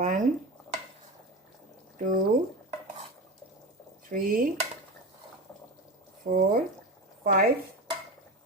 1 2 3 4 5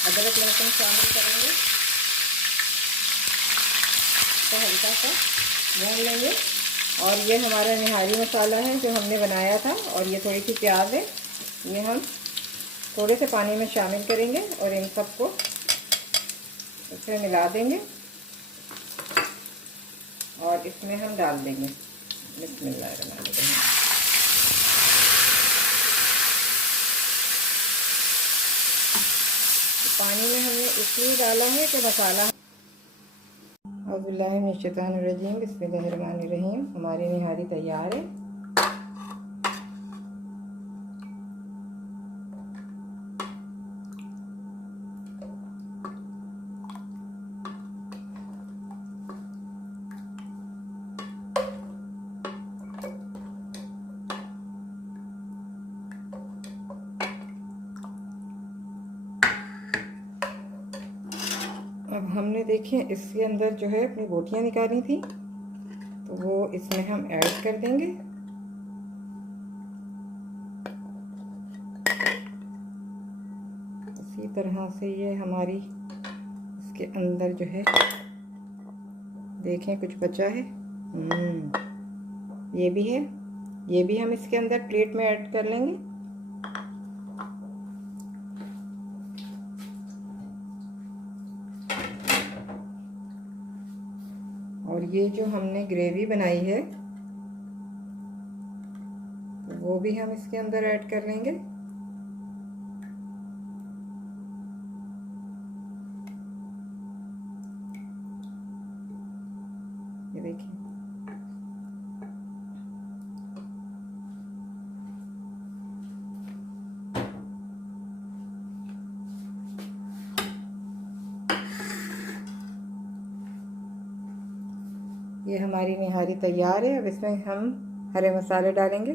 अदरक लहसुन शामिल करेंगे, तो हल्का सा भून लेंगे। और ये हमारा निहारी मसाला है जो हमने बनाया था, और ये थोड़ी सी प्याज है, ये हम थोड़े से पानी में शामिल करेंगे और इन सबको इसमें मिला देंगे और इसमें हम डाल देंगे बिस्मिल्लाहिर्रहमानिर्रहीम। पानी में हमने इसलिए डाला है कि मसाला औज़ुबिल्लाहि मिनश्शैतानिर्रजीम बिस्मिल्लाहिर्रहमानिर्रहीम। हमारी निहारी तैयार है। अब हमने देखिए इसके अंदर जो है अपनी बोटियाँ निकाली थी, तो वो इसमें हम ऐड कर देंगे। इसी तरह से ये हमारी इसके अंदर जो है देखें कुछ बचा है, ये भी है, ये भी हम इसके अंदर प्लेट में ऐड कर लेंगे। और ये जो हमने ग्रेवी बनाई है तो वो भी हम इसके अंदर ऐड कर लेंगे। ये देखिए, ये हमारी निहारी तैयार है। अब इसमें हम हरे मसाले डालेंगे।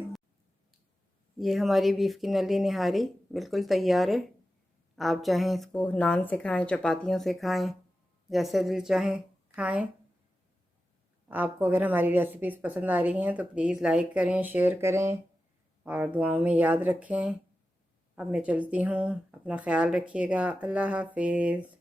ये हमारी बीफ की नली निहारी बिल्कुल तैयार है। आप चाहें इसको नान से खाएं, चपातियों से खाएं, जैसे दिल चाहें खाएं। आपको अगर हमारी रेसिपीज़ पसंद आ रही हैं तो प्लीज़ लाइक करें, शेयर करें और दुआओं में याद रखें। अब मैं चलती हूँ, अपना ख्याल रखिएगा। अल्लाह हाफिज़।